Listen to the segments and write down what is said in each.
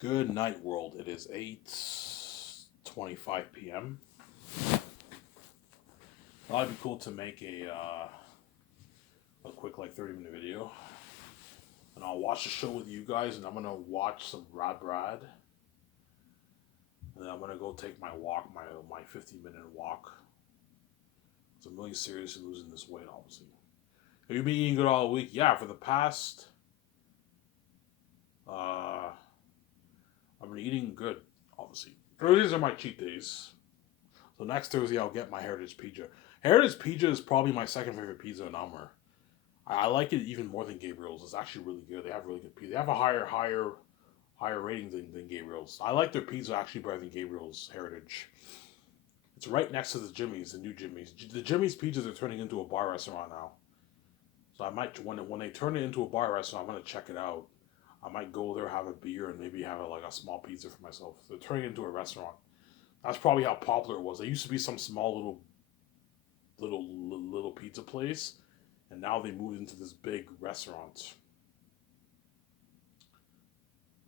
Good night, world. It is 8:25 p.m. Thought it'd be cool to make a quick 30-minute video, and I'll watch the show with you guys, and I'm gonna watch some Brad, and then I'm gonna go take my walk, my 50-minute walk. So I'm really serious in losing this weight, obviously. Have you been eating good all week? Yeah, for the past. I've been eating good, obviously. Thursdays are my cheat days. So next Thursday I'll get my Heritage Pizza. Heritage Pizza is probably my second favorite pizza in Elmer. I like it even more than Gabriel's. It's actually really good. They have really good pizza. They have a higher rating than Gabriel's. I like their pizza actually better than Gabriel's Heritage. It's right next to the Jimmy's, the new Jimmy's. The Jimmy's pizzas are turning into a bar restaurant now. So I might when they turn it into a bar restaurant, I'm gonna check it out. I might go there, have a beer, and maybe have a small pizza for myself. They're turning it into a restaurant. That's probably how popular it was. There used to be some small little pizza place, and now they moved into this big restaurant.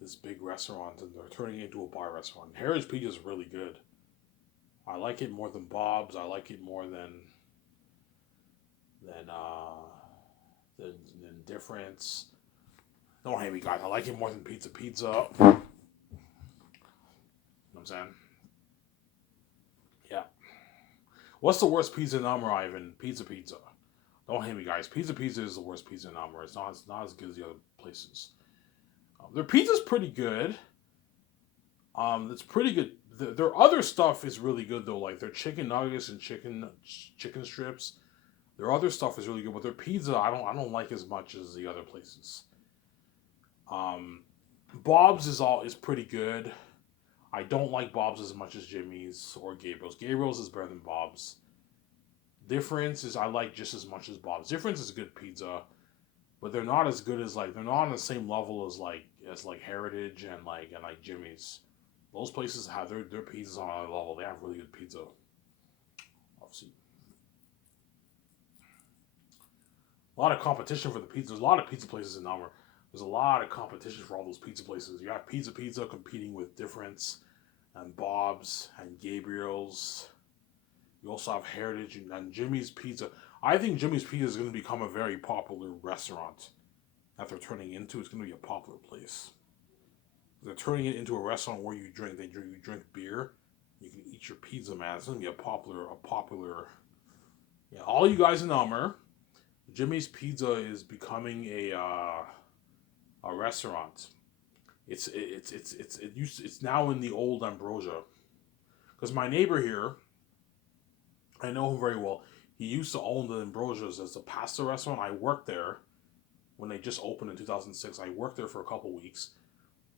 And they're turning it into a bar restaurant. Heritage Pizza is really good. I like it more than Bob's. I like it more than Difference. Don't hate me, guys. I like it more than Pizza Pizza. You know what I'm saying? Yeah. What's the worst pizza in Elmer, Ivan? Pizza Pizza. Don't hate me, guys. Pizza Pizza is the worst pizza in Elmer. It's not as good as the other places. Their pizza's pretty good. It's pretty good. Their other stuff is really good though, like their chicken nuggets and chicken strips. Their other stuff is really good, but their pizza I don't like as much as the other places. Bob's is pretty good. I don't like Bob's as much as Jimmy's or Gabriel's. Gabriel's is better than Bob's. Difference is I like just as much as Bob's. Difference is good pizza, but they're not as good as they're not on the same level as Heritage and Jimmy's. Those places have their pizzas on another level. They have really good pizza. Obviously, a lot of competition for the pizza. There's a lot of pizza places in Elmer. There's a lot of competition for all those pizza places. You have Pizza competing with Difference and Bob's and Gabriel's. You also have Heritage and Jimmy's Pizza. I think Jimmy's Pizza is going to become a very popular restaurant that they're turning into. It's going to be a popular place. They're turning it into a restaurant where you drink beer. You can eat your pizza, man. It's going to be a popular. Yeah, all you guys in Elmer, Jimmy's Pizza is becoming a restaurant. It's now in the old Ambrosia. Because my neighbor here, I know him very well. He used to own the Ambrosia's as a pasta restaurant. I worked there when they just opened in 2006. I worked there for a couple weeks.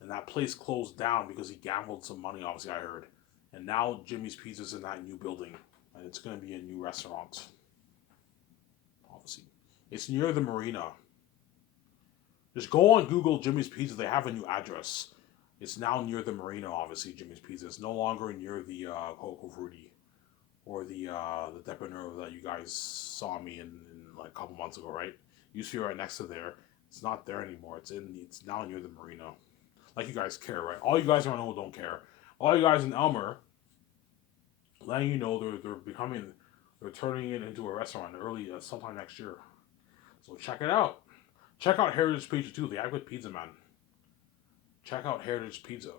And that place closed down because he gambled some money, obviously, I heard. And now Jimmy's Pizza's in that new building. And it's going to be a new restaurant. Obviously. It's near the marina. Just go on Google Jimmy's Pizza. They have a new address. It's now near the marina, obviously, Jimmy's Pizza. It's no longer near the Coco Frutti or the Depanneur that you guys saw me in a couple months ago, right? Used to be right next to there. It's not there anymore. It's now near the marina. Like you guys care, right? All you guys around know don't care. All you guys in Elmer, letting you know they're turning it into a restaurant early sometime next year. So check it out. Check out Heritage Pizza too. They have good pizza, man. Check out Heritage Pizza.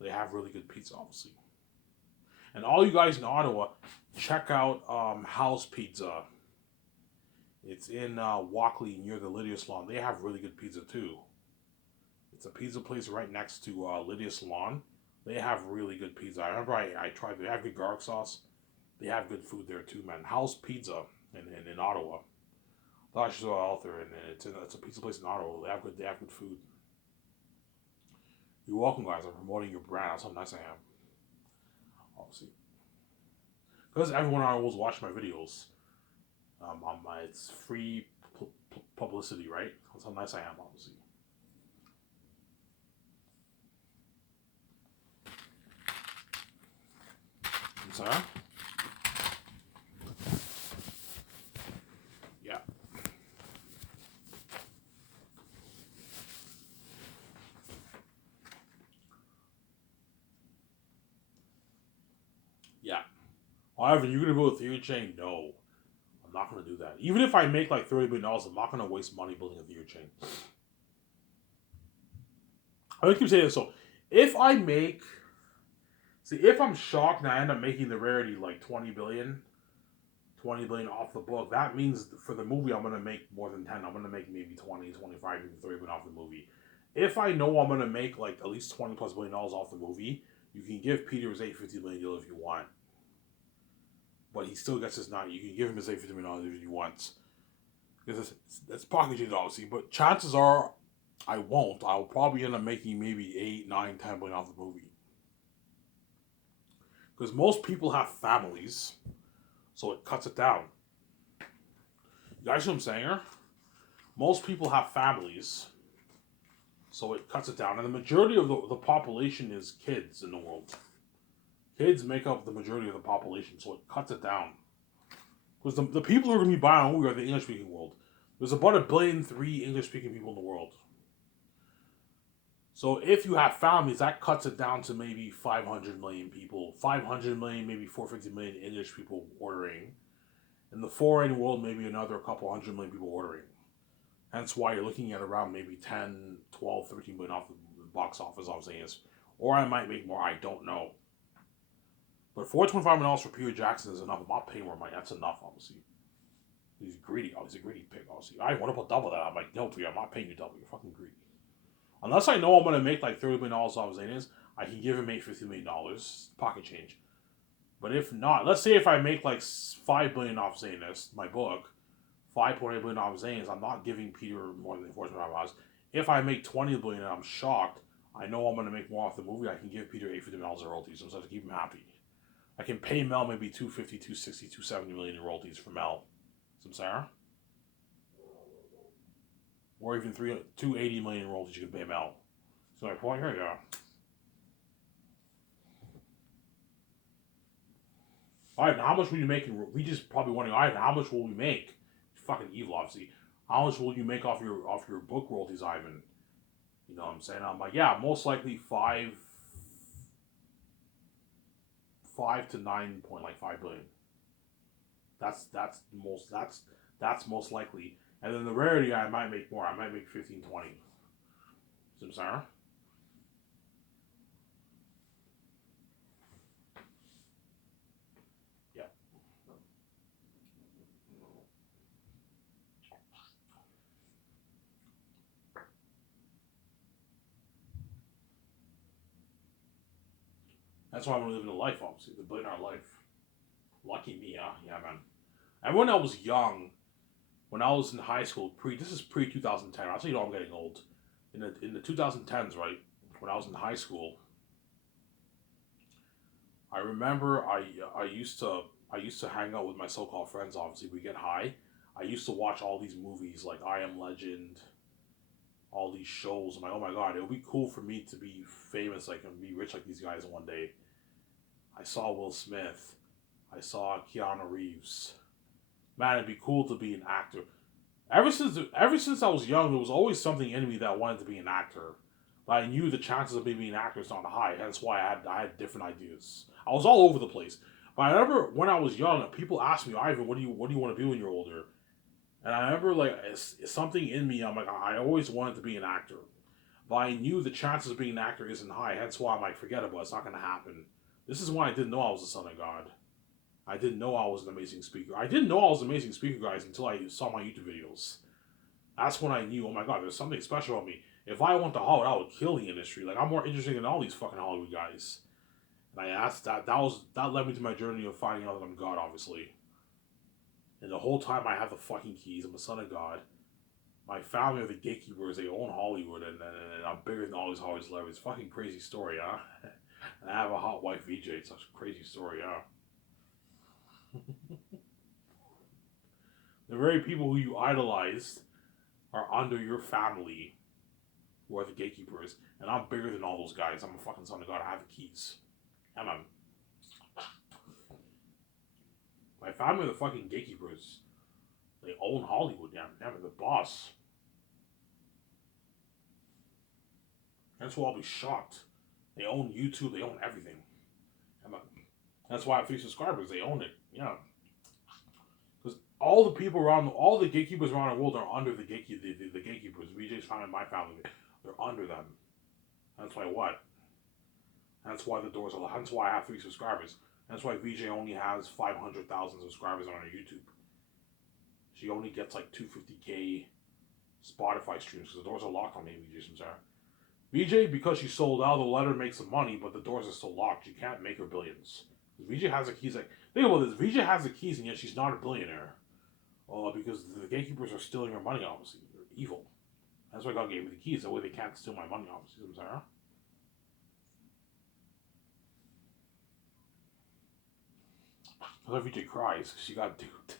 They have really good pizza, obviously. And all you guys in Ottawa, check out House Pizza. It's in Walkley near the Lydia Salon. They have really good pizza too. It's a pizza place right next to Lydia Salon. They have really good pizza. I remember I tried. They have good garlic sauce. They have good food there too, man. House Pizza in Ottawa. I should go out there, and it's a pizza place in Ottawa. They have good food. You're welcome, guys. I'm promoting your brand. That's how nice I am. Obviously, because everyone I always watch my videos. It's free publicity, right? That's how nice I am, obviously. I'm sorry? Yeah. However, you're gonna build a theater chain? No, I'm not gonna do that. Even if I make like $30 billion, I'm not gonna waste money building a theater chain. I keep saying this. So, if I make, see, if I'm shocked and I end up making the Rarity like 20 billion, 20 billion off the book, that means for the movie I'm gonna make more than 10. I'm gonna make maybe 20, 25, even 30 billion off the movie. If I know I'm gonna make like at least 20 plus billion dollars off the movie, you can give Peter his $850 million deal if you want. But he still gets his 90. You can give him his $850 million if you want. Because that's pocket change, obviously. But chances are I won't. I'll probably end up making maybe 8, 9, 10 billion off the movie. Because most people have families, so it cuts it down. You guys know what I'm saying here? Most people have families, so it cuts it down. And the majority of the population is kids in the world. Kids make up the majority of the population, so it cuts it down. Because the people who are going to be buying a movie are the English-speaking world. There's about 1.3 billion English-speaking people in the world. So if you have families, that cuts it down to maybe 500 million people. 500 million, maybe 450 million English people ordering. In the foreign world, maybe another couple 100 million people ordering. Hence why you're looking at around maybe 10, 12, 13 million off the box office, I'm saying is. Or I might make more, I don't know. But $425 million for Peter Jackson is enough. I'm not paying more money. That's enough, obviously. He's greedy. He's a greedy pig, obviously. I want to put double that. I'm like, no, I'm not paying you double. You're fucking greedy. Unless I know I'm going to make like $30 million off of Zaynus, I can give him $850 million pocket change. But if not, let's say if I make like $5 billion off Zaynus, my book, $5.8 billion off Zaynus, I'm not giving Peter more than $425 million. If I make $20 billion and I'm shocked, I know I'm going to make more off the movie, I can give Peter $850 million in royalties instead to keep him happy. I can pay Mel maybe $250, $260, $270 million in royalties for Mel. Some Sarah? Or even $280 million in royalties you can pay Mel. So my point here, yeah. Alright, how much will you make in, we just probably wondering, Ivan, how much will we make? It's fucking evil, obviously. How much will you make off your book royalties, Ivan? You know what I'm saying? I'm like, yeah, most likely 5 to 9.5 billion. That's most likely. And then the Rarity, I might make more. I might make 15, 20. See what I'm saying? Yeah. That's why I'm living a life, obviously. The billionaire life. Lucky me, huh? Yeah, man. And when I was young, when I was in high school, this is pre 2010. I'll tell you, I'm getting old. In the 2010s, right? When I was in high school, I remember I used to hang out with my so-called friends. Obviously, we get high. I used to watch all these movies like I Am Legend, all these shows. I'm like, oh my god, it would be cool for me to be famous, like and be rich like these guys one day. I saw Will Smith. I saw Keanu Reeves. Man, it'd be cool to be an actor. Ever since I was young, there was always something in me that wanted to be an actor. But I knew the chances of me being an actor is not high. Hence why I had different ideas. I was all over the place. But I remember when I was young, people asked me, Ivan, what do you want to be when you're older? And I remember like it's something in me. I'm like, I always wanted to be an actor. But I knew the chances of being an actor isn't high. Hence why I'm like, forget about it. It's not going to happen. This is why I didn't know I was the son of God. I didn't know I was an amazing speaker. I didn't know I was an amazing speaker, guys, until I saw my YouTube videos. That's when I knew, oh my god, there's something special about me. If I went to Hollywood, I would kill the industry. Like, I'm more interesting than all these fucking Hollywood guys. And that led me to my journey of finding out that I'm God, obviously. And the whole time I have the fucking keys. I'm a son of God. My family are the gatekeepers. They own Hollywood, and I'm bigger than all these Hollywood celebrities. It's a fucking crazy story, huh? And I have a hot wife, VJ. It's such a crazy story, huh? The very people who you idolized are under your family who are the gatekeepers. And I'm bigger than all those guys. I'm a fucking son of God. I have the keys. And my family are the fucking gatekeepers. They own Hollywood, yeah. They're the boss. That's why I'll be shocked. They own YouTube. They own everything. That's why I have 3 subscribers. They own it. Yeah, because all the people around, all the gatekeepers around the world are under the gatekeepers. VJ's family, my family, they're under them. That's why what? That's why the doors are. That's why I have 3 subscribers. That's why VJ only has 500,000 subscribers on her YouTube. She only gets like 250K Spotify streams because the doors are locked on me, VJ Samsara. VJ, because she sold out, the letter makes some money, but the doors are still locked. You can't make her billions. VJ has the keys. Like, think about this. VJ has the keys, and yet she's not a billionaire. Because the gatekeepers are stealing her money, obviously. They're evil. That's why God gave me the keys. That way they can't steal my money, obviously. Samsara. I thought VJ cries because she got duped.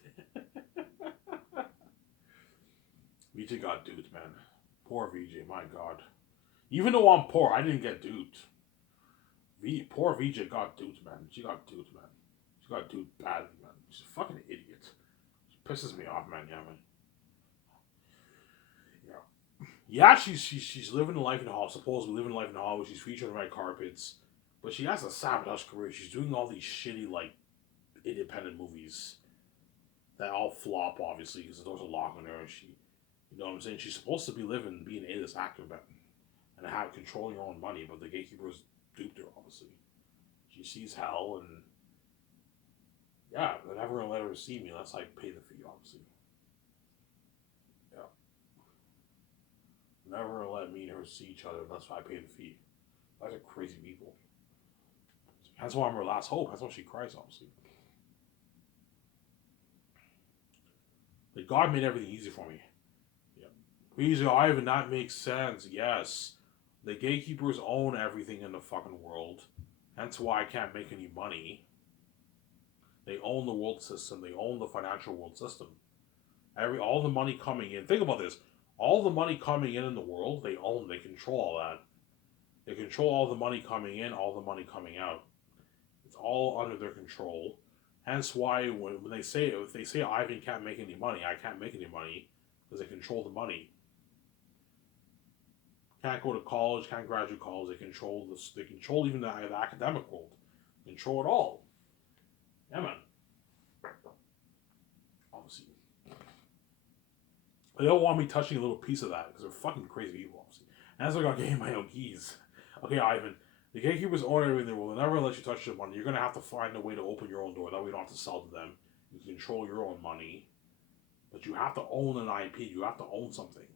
VJ got duped, man. Poor VJ, my God. Even though I'm poor, I didn't get duped. Poor VJ got duped, man. She got duped, man. She got duped badly, man. She's a fucking idiot. She pisses me off, man. Yeah, man. Yeah. Yeah, she's living a life in Hollywood. Supposedly living a life in Hollywood. She's featured on red carpets. But she has a sabotage career. She's doing all these shitty, like, independent movies that all flop, obviously, because the doors are locked on her. You know what I'm saying? She's supposed to be being an A-list actor, but and have controlling her own money, but the gatekeepers duped her, obviously. She sees hell, and yeah, they're never gonna let her see me unless I pay the fee, obviously. Yeah. Never gonna let me and her see each other unless I pay the fee. Those are crazy people. That's why I'm her last hope. That's why she cries, obviously. Like, God made everything easy for me. Yeah. Easy, Ivan, that makes sense. Yes. The gatekeepers own everything in the fucking world. That's why I can't make any money. They own the world system. They own the financial world system. All the money coming in. Think about this. All the money coming in the world, they own. They control all that. They control all the money coming in, all the money coming out. It's all under their control. Hence why when they say, if they say Ivan can't make any money, I can't make any money because they control the money. Can't go to college, can't graduate college. They control this. They control even the academic world. Control it all. Yeah, man. Obviously, they don't want me touching a little piece of that because they're fucking crazy people. Obviously, and that's why I got getting my own keys. Okay, Ivan. The gatekeepers own everything. They will never let you touch your money. You're gonna have to find a way to open your own door. That way, you don't have to sell to them. You can control your own money, but you have to own an IP. You have to own something.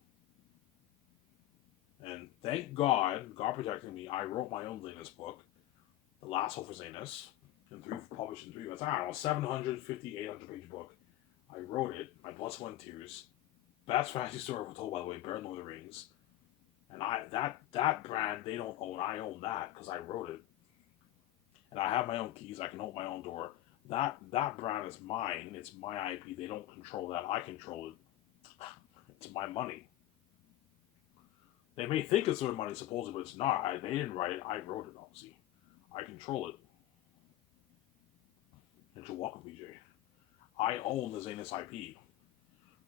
And thank God, God protecting me. I wrote my own Zanus book, The Last Hope for Zanus, published in 3. That's, I don't know, 750, 800-page book. I wrote it. My blood, sweat, and tears. Best fantasy story ever told, by the way. Bear Lord of the Rings. And that brand they don't own. I own that because I wrote it. And I have my own keys. I can open my own door. That brand is mine. It's my IP. They don't control that. I control it. It's my money. They may think it's their money, supposedly, but it's not. They didn't write it. I wrote it, obviously. I control it. And you're welcome, BJ. I own the Zanus IP,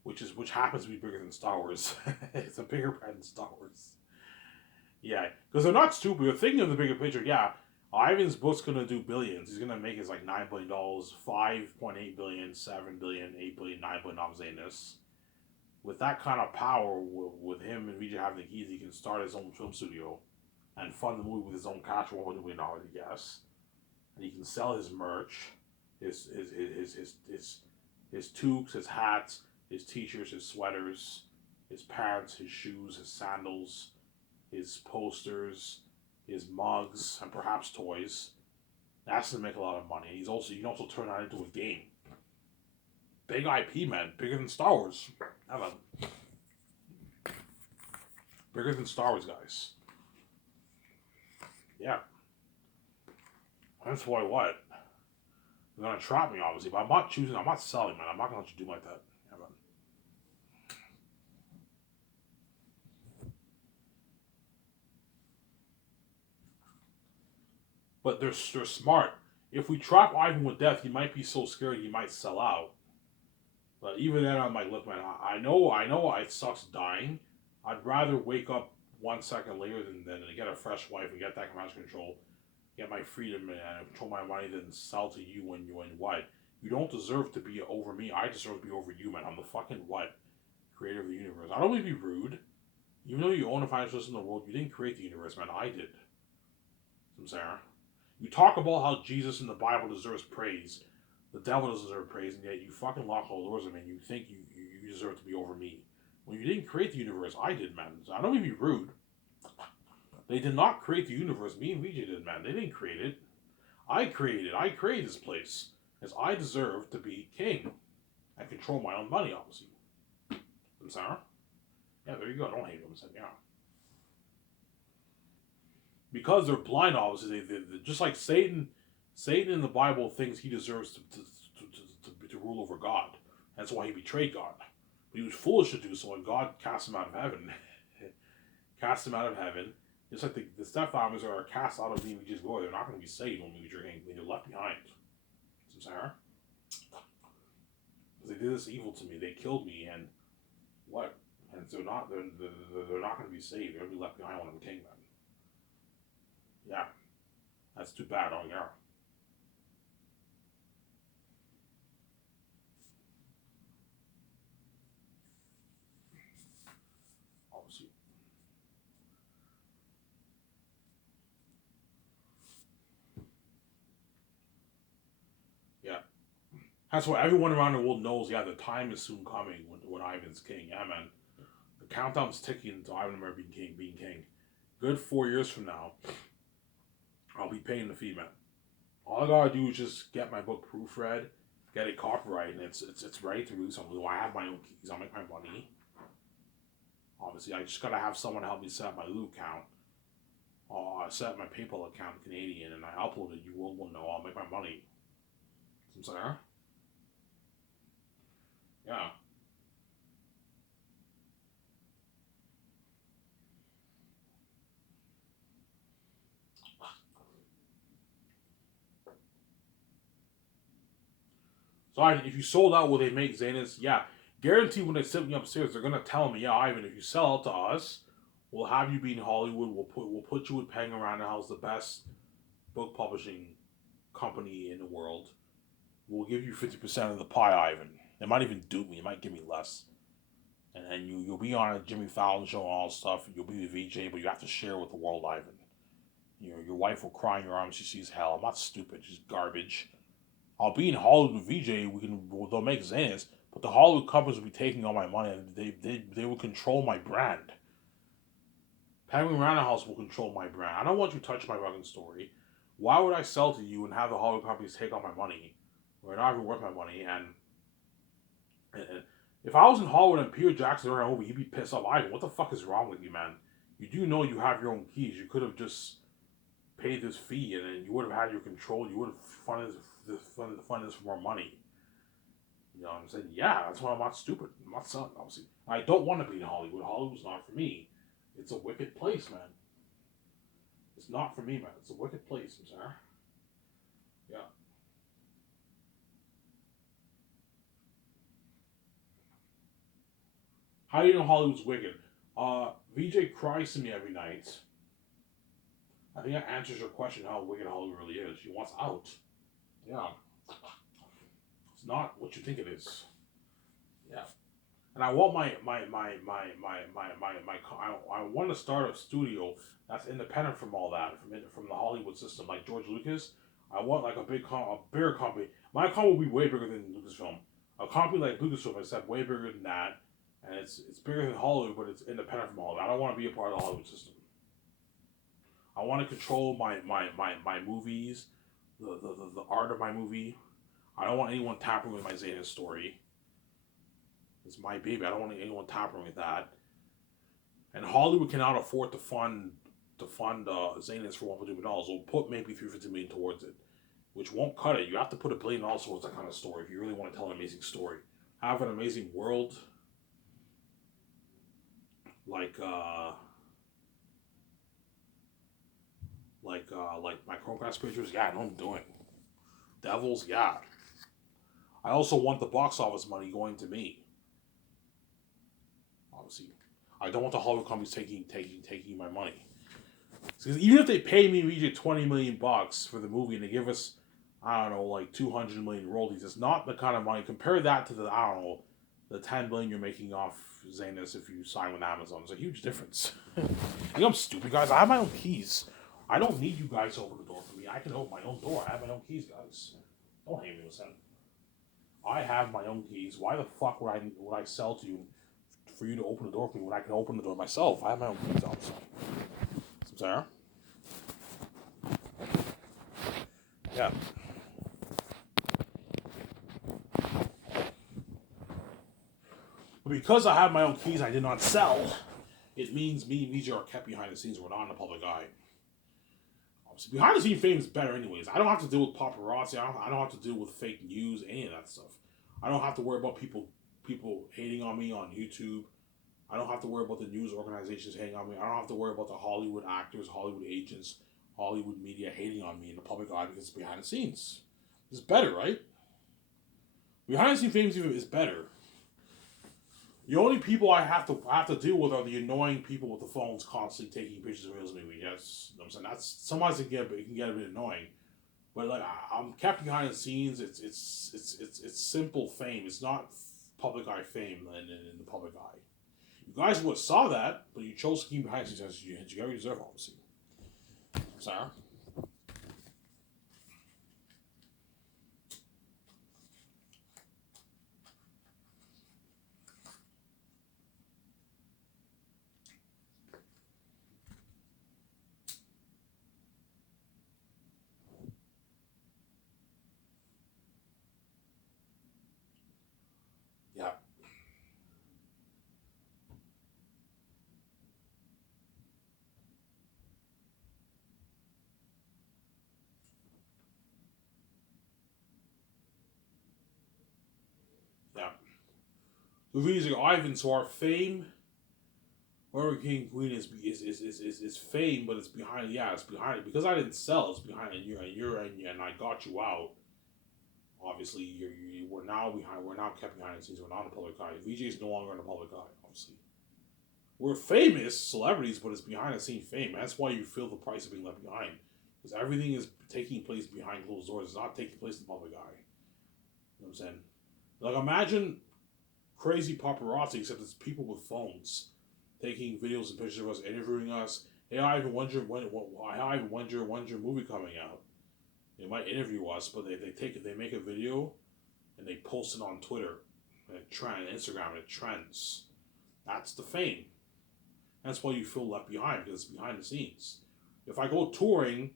which happens to be bigger than Star Wars. It's a bigger brand than Star Wars. Yeah, because they're not stupid. They're thinking of the bigger picture. Yeah, Ivan's book's gonna do billions. He's gonna make his like $9 billion, 5.8 billion, 7 billion, 8 billion, 9 billion off Zanus. With that kind of power, with him and VJ having the keys, he can start his own film studio and fund the movie with his own cash, $100 million, I guess. And he can sell his merch, his toques, his hats, his t-shirts, his sweaters, his pants, his shoes, his sandals, his posters, his mugs, and perhaps toys. That's gonna make a lot of money. You can also turn that into a game. Big IP, man. Bigger than Star Wars. Bigger than Star Wars, guys. Yeah. That's why what? They're gonna trap me, obviously, but I'm not selling, man. I'm not gonna let you do like that. Yeah, man. But they're smart. If we trap Ivan with death, he might be so scared he might sell out. But even then, I'm like, look, man, I know it sucks dying. I'd rather wake up 1 second later than get a fresh wife and get that command control, get my freedom and control my money than sell to you when what? You don't deserve to be over me. I deserve to be over you, man. I'm the fucking what? Creator of the universe. I don't want to be rude. Even though you own a financial system in the world, you didn't create the universe, man. I did. I'm saying. You talk about how Jesus in the Bible deserves praise. The devil doesn't deserve praise, and yet you fucking lock all doors of him and you think you deserve to be over me. When you didn't create the universe, I did, man. So I don't mean to be rude. They did not create the universe. Me and VJ did, man. They didn't create it. I created it. I created this place. As I deserve to be king. I control my own money, obviously. I'm sorry. Yeah, there you go. Don't hate them. Yeah. Because they're blind, obviously. They just like Satan. Satan in the Bible thinks he deserves to rule over God. That's why he betrayed God. But he was foolish to do so, and God cast him out of heaven. Cast him out of heaven. Just like the stepfathers are cast out of VJ's glory. They're not going to be saved when they're left behind. I'm sorry. Because they did this evil to me. They killed me, and what? And they're not going to be saved. They're going to be left behind when I'm king, then. Yeah. That's too bad. Oh, yeah. Obviously. Yeah. That's why everyone around the world knows, yeah, the time is soon coming when Ivan's king. Yeah, man. The countdown's ticking to Ivan being king. Good 4 years from now, I'll be paying the fee, man. All I gotta do is just get my book proofread, get it copyrighted, and it's ready to release on Lulu. I have my own keys. I'll make my money. Obviously, I just gotta have someone help me set up my Lulu account. I set up my PayPal account Canadian, and I upload it. You will know. I'll make my money. I'm sorry. Yeah. So if you sold out, will they make Zanus? Yeah. Guarantee when they sit me upstairs, they're gonna tell me, yeah, Ivan, if you sell out to us, we'll have you be in Hollywood. We'll put you with Penguin Random House, the best book publishing company in the world. We'll give you 50% of the pie, Ivan. They might even dupe me. It might give me less. And then you'll be on a Jimmy Fallon show and all this stuff. You'll be the VJ, but you have to share with the world, Ivan. Your wife will cry in your arms. She sees hell. I'm not stupid. She's garbage. I'll be in Hollywood with VJ. They'll make Zanus, but the Hollywood companies will be taking all my money, and they will control my brand. Penguin Random House will control my brand. I don't want you to touch my fucking story. Why would I sell to you and have the Hollywood companies take all my money? We're not even worth my money. And if I was in Hollywood and Peter Jackson were over, he'd be pissed off. Ivan, what the fuck is wrong with you, man? You do know you have your own keys. You could have just paid this fee, and then you would have had your control. You would have funded this for more money. You know what I'm saying? Yeah, that's why I'm not stupid. I'm not selling, obviously. I don't want to be in Hollywood. Hollywood's not for me. It's a wicked place, man. It's not for me, man. It's a wicked place, I'm sorry. Yeah. How do you know Hollywood's wicked? VJ cries to me every night. I think that answers your question how wicked Hollywood really is. She wants out. Yeah. It's not what you think it is. Yeah. And I want I want to start a studio that's independent from all that, from the Hollywood system, like George Lucas. I want like a bigger company. My company will be way bigger than Lucasfilm. A company like Lucasfilm is way bigger than that, and it's bigger than Hollywood, but it's independent from all that. I don't want to be a part of the Hollywood system. I want to control my movies, the art of my movie. I don't want anyone tampering with my Zanus story. It's my baby. I don't want anyone tampering with that. And Hollywood cannot afford to fund Zanus for $1.2 billion. We'll put maybe $350 million towards it, which won't cut it. You have to put $1 billion towards that kind of story if you really want to tell an amazing story. Have an amazing world, like my Chromecast pictures. Yeah, I know I'm doing. Devils, yeah. I also want the box office money going to me. Obviously, I don't want the Hollywood companies taking my money. Because even if they pay me $20 million for the movie and they give us I don't know, like 200 million royalties. It's not the kind of money. Compare that to the, I don't know, the 10 billion you're making off Zanus if you sign with Amazon. It's a huge difference. You think I'm stupid, guys? I have my own keys. I don't need you guys to open the door for me. I can open my own door. I have my own keys, guys. Don't hate me with that. I have my own keys. Why the fuck would I sell to you for you to open the door for me when I can open the door myself? I have my own keys, also. Sarah? Yeah. But because I have my own keys I did not sell, it means me and VJ are kept behind the scenes. We're not in the public eye. Obviously, behind the scene fame is better anyways. I don't have to deal with paparazzi. I don't have to deal with fake news, any of that stuff. I don't have to worry about people hating on me on YouTube. I don't have to worry about the news organizations hating on me. I don't have to worry about the Hollywood actors, Hollywood agents, Hollywood media hating on me in the public eye because it's behind the scenes. It's better, right? Behind the scene fame is better. The only people I have to deal with are the annoying people with the phones constantly taking pictures of me. Yes, you know what I'm saying, that's sometimes it can get a bit annoying. But like I'm kept behind the scenes. It's simple fame. It's not public eye fame in the public eye. You guys would have saw that, but you chose to keep behind the scenes as you got what you deserve, obviously. Sarah? Yeah. Yeah. The reason Ivan, so our fame, Burger King Queen is fame, but it's behind. Yeah, it's behind it because I didn't sell. It's behind, and I got you out. Obviously, we're now behind. We're now kept behind the scenes. We're not in the public eye. VJ is no longer in the public eye. Obviously, we're famous celebrities, but it's behind the scene fame. That's why you feel the price of being left behind, because everything is taking place behind closed doors. It's not taking place in the public eye. You know what I'm saying? Like imagine crazy paparazzi, except it's people with phones taking videos and pictures of us, interviewing us. Hey, I even wonder when's your movie coming out. They might interview us, but they make a video and they post it on Twitter and Instagram, and it trends. That's the fame. That's why you feel left behind because it's behind the scenes. If I go touring,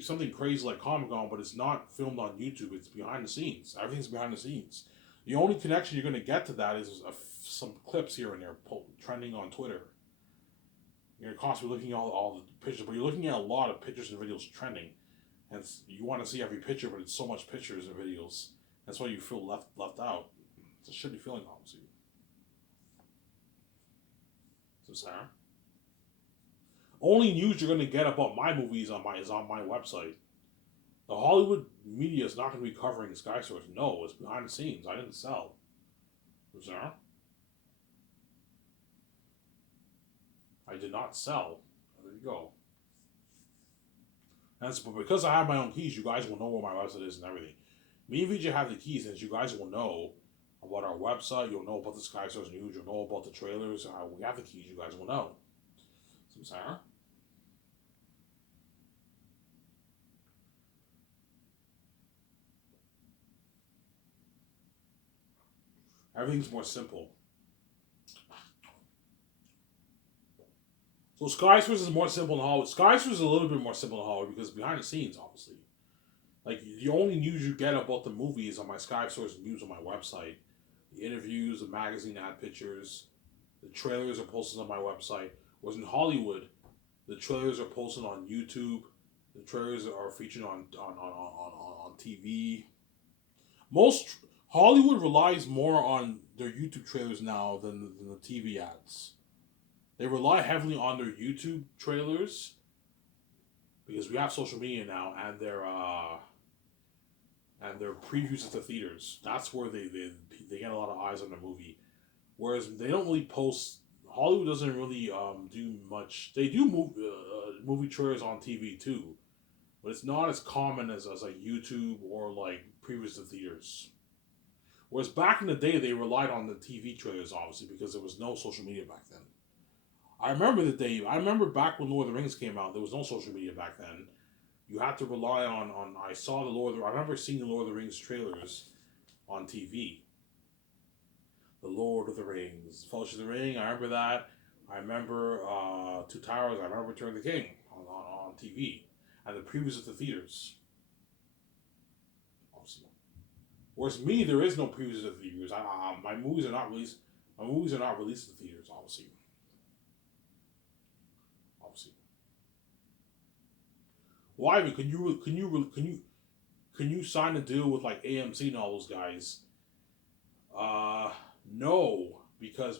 something crazy like Comic Con, but it's not filmed on YouTube, it's behind the scenes. Everything's behind the scenes. The only connection you're going to get to that is some clips here and there trending on Twitter. You're constantly looking at all the pictures, but you're looking at a lot of pictures and videos trending. And you want to see every picture, but it's so much pictures and videos. That's why you feel left out. It's a shitty feeling, obviously. So Sarah, only news you're gonna get about my movies is on my website. The Hollywood media is not gonna be covering Sky Source. No, it's behind the scenes. I didn't sell. So Sarah, I did not sell. There you go. But because I have my own keys, you guys will know where my website is and everything. Me and VJ have the keys, and you guys will know about our website. You'll know about the Sky Source news. You'll know about the trailers. We have the keys. You guys will know. So Sarah. Everything's more simple. So Sky Source is more simple than Hollywood. Sky Source is a little bit more simple than Hollywood because behind the scenes, obviously. Like the only news you get about the movie is on my Sky Source news on my website. The interviews, the magazine ad pictures, the trailers are posted on my website. Whereas in Hollywood, the trailers are posted on YouTube. The trailers are featured on TV. Most Hollywood relies more on their YouTube trailers now than the TV ads. They rely heavily on their YouTube trailers because we have social media now and their previews at the theaters. That's where they get a lot of eyes on the movie. Whereas they don't really post. Hollywood doesn't really do much. They do movie trailers on TV too, but it's not as common as like YouTube or like previous to theaters. Whereas back in the day, they relied on the TV trailers, obviously, because there was no social media back then. I remember the day. I remember back when Lord of the Rings came out. There was no social media back then. You had to rely on. I saw the Lord. I remember seeing the Lord of the Rings trailers on TV. The Lord of the Rings, Fellowship of the Ring. I remember that. I remember Two Towers. I remember Return of the King on TV, and the previews at the theaters. Obviously. Whereas me, there is no previews at the theaters. My movies are not released. My movies are not released at the theaters. Obviously. Obviously. Why? Well, can you sign a deal with like AMC and all those guys? No, because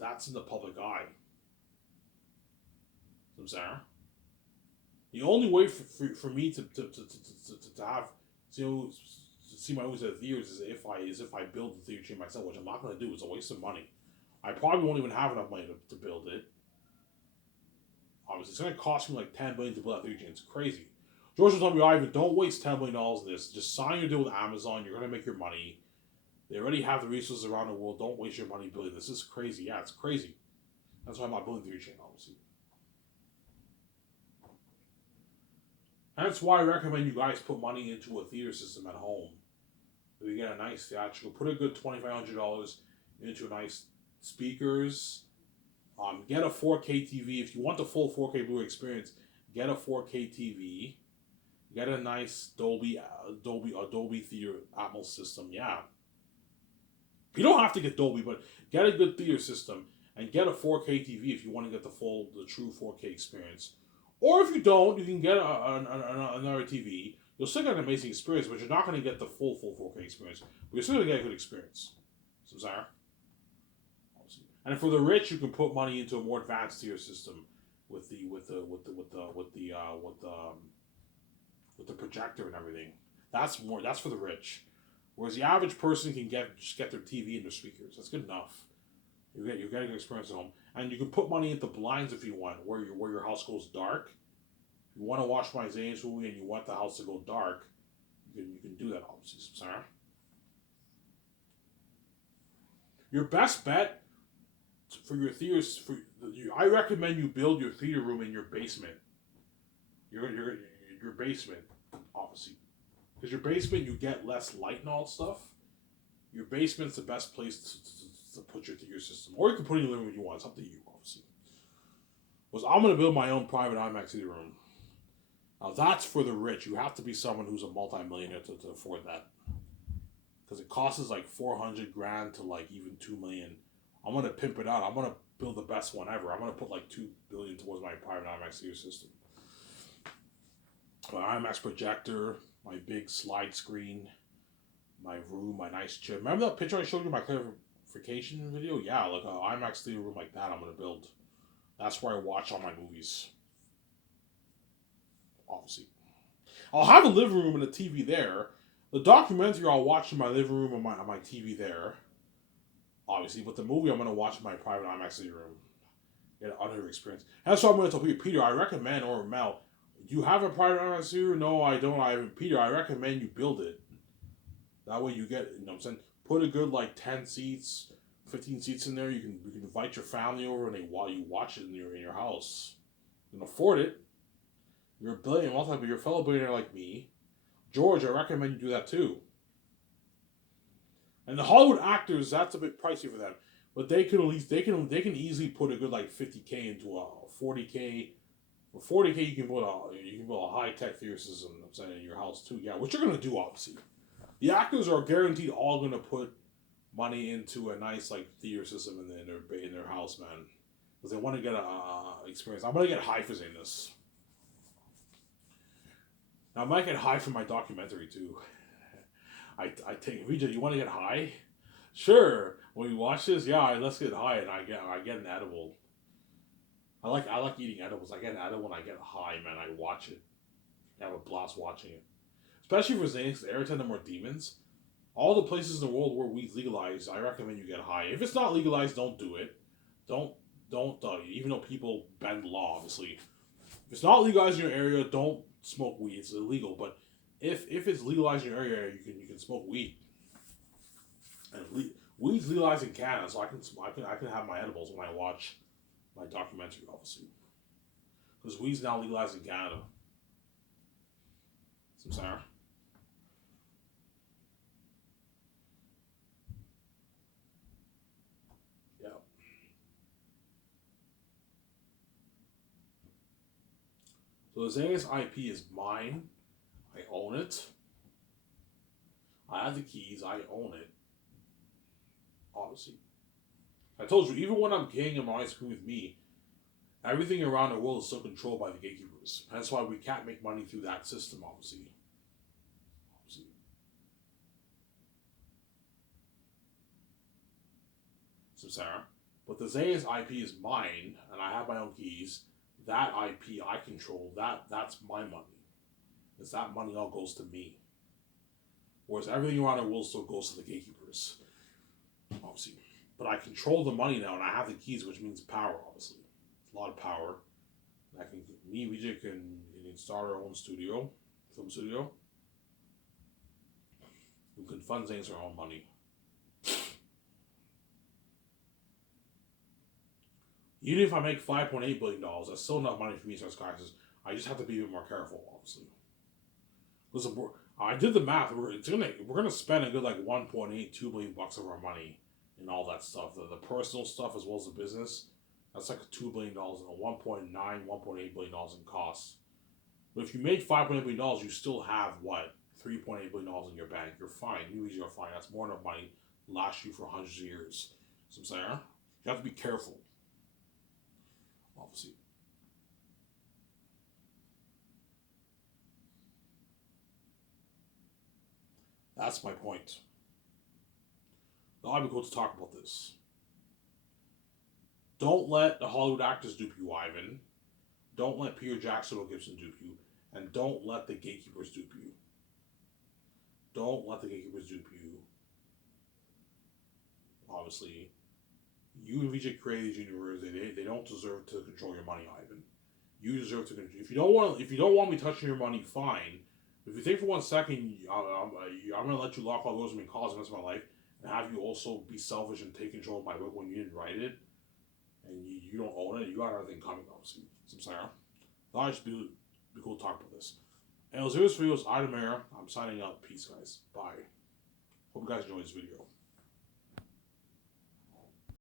that's in the public eye. I'm saying the only way for me to have to see my movies at the theaters is if I build the theater chain myself, which I'm not going to do. It's a waste of money. I probably won't even have enough money to build it. Obviously, it's going to cost me like $10 billion to build that theater chain. It's crazy. George was telling me, Ivan, don't waste $10 million on this. Just sign your deal with Amazon. You're going to make your money. They already have the resources around the world. Don't waste your money building this. This is crazy. Yeah, it's crazy. That's why I'm not building the theater chain, obviously. And that's why I recommend you guys put money into a theater system at home. If you get a nice theatrical, put a good $2,500 into a nice speakers. Get a 4K TV. If you want the full 4K Blu-ray experience, get a 4K TV. Get a nice Dolby Theater Atmos system. Yeah. You don't have to get Dolby, but get a good theater system and get a 4K TV if you want to get the true 4K experience. Or if you don't, you can get another TV. You'll still get an amazing experience, but you're not going to get the full 4K experience. But you're still going to get a good experience. So, Sarah. And for the rich, you can put money into a more advanced tier system with the projector and everything. That's for the rich. Whereas the average person can just get their TV and their speakers. That's good enough. You get a good experience at home, and you can put money into blinds if you want, where your house goes dark. If you want to watch my Zane's movie and you want the house to go dark, you can do that. Obviously, Sarah. Your best bet for your theaters, I recommend you build your theater room in your basement. Your basement, obviously, because your basement you get less light and all stuff. Your basement's the best place to put your theater system, or you can put it in your living room if you want. It's up to you, obviously. Was I'm gonna build my own private IMAX theater room. Now that's for the rich. You have to be someone who's a multi-millionaire to afford that, because it costs like $400,000 to like even $2 million. I'm gonna pimp it out. I'm gonna build the best one ever. I'm gonna put like $2 billion towards my private IMAX theater system. My IMAX projector, my big slide screen, my room, my nice chair. Remember that picture I showed you in my clarification video? Yeah, like an IMAX theater room like that I'm gonna build. That's where I watch all my movies. Obviously. I'll have a living room and a TV there. The documentary I'll watch in my living room and on my TV there. Obviously, but the movie I'm gonna watch in my private IMAX theater room. Get another experience. That's what I'm gonna tell Peter. I recommend, or Mel, do you have a private IMAX theater? No, I don't. I haven't. Peter, I recommend you build it. That way you get, you know what I'm saying? Put a good like 10 seats, 15 seats in there. You can invite your family over and while you watch it in your house. You can afford it. You're a billionaire, but you're a fellow billionaire like me. George, I recommend you do that too. And the Hollywood actors, that's a bit pricey for them. But they can at least they can easily put a good like 50K into a 40K. For 40K you can build a high tech theater system, I'm saying, in your house too. Yeah, what you're gonna do obviously. The actors are guaranteed all gonna put money into a nice like theater system in their house, man. Because they want to get a experience. I'm gonna get high for saying this. Now I might get high for my documentary too. I take Vijay, you want to get high? Sure. When we watch this, yeah, let's get high, and I get an edible. I like eating edibles. I get an edible and I get high, man. I watch it. I have a blast watching it. Especially for Xanax, every time there are more demons. All the places in the world where weed's legalized, I recommend you get high. If it's not legalized, don't do it. Don't even though people bend the law, obviously. If it's not legalized in your area, don't smoke weed. It's illegal. But if it's legalized in your area, you can smoke weed. And weed's legalized in Canada, so I can have my edibles when I watch my documentary, obviously, because weed's now legalized in Canada. Some Sarah. Yeah. So the Xanax IP is mine. I own it. I have the keys. I own it. Obviously, I told you, even when I'm king and my ice cream with me, everything around the world is still controlled by the gatekeepers. That's why we can't make money through that system, obviously. Obviously. So Sarah. But the Xanax IP is mine, and I have my own keys. That IP I control. That's my money. Because that money all goes to me. Whereas everything around the world still goes to the gatekeepers. Obviously. But I control the money now, and I have the keys, which means power, obviously. It's a lot of power. Me, Vijay, can start our own studio, film studio. We can fund things our own money. Even if I make $5.8 billion, that's still enough money for me to start skyscrapers. I just have to be a bit more careful, obviously. Listen, I did the math. We're gonna spend a good like 1.82 billion bucks of our money and all that stuff. The personal stuff as well as the business. That's like $2 billion and 1.8 billion dollars in costs. But if you made $5.8 billion, you still have what, $3.8 billion in your bank. You're fine. You're fine. That's more than enough money to last you for hundreds of years. So I'm saying, you have to be careful. Obviously. That's my point. Now I'd be cool to talk about this. Don't let the Hollywood actors dupe you, Ivan. Don't let Peter Jackson or Gibson dupe you. And don't let the gatekeepers dupe you. Don't let the gatekeepers dupe you. Obviously, you and VJ created these universes. They don't deserve to control your money, Ivan. You deserve to control. If you don't want me touching your money, fine. If you think for 1 second, I'm gonna let you lock all those in cause the rest of my life, and have you also be selfish and take control of my book when you didn't write it, and you don't own it. You got everything coming, obviously. Some Sarah. Thought I should be cool to talk about this. And it was this video. It's Ida Mayer. I'm signing out. Peace, guys. Bye. Hope you guys enjoyed this video.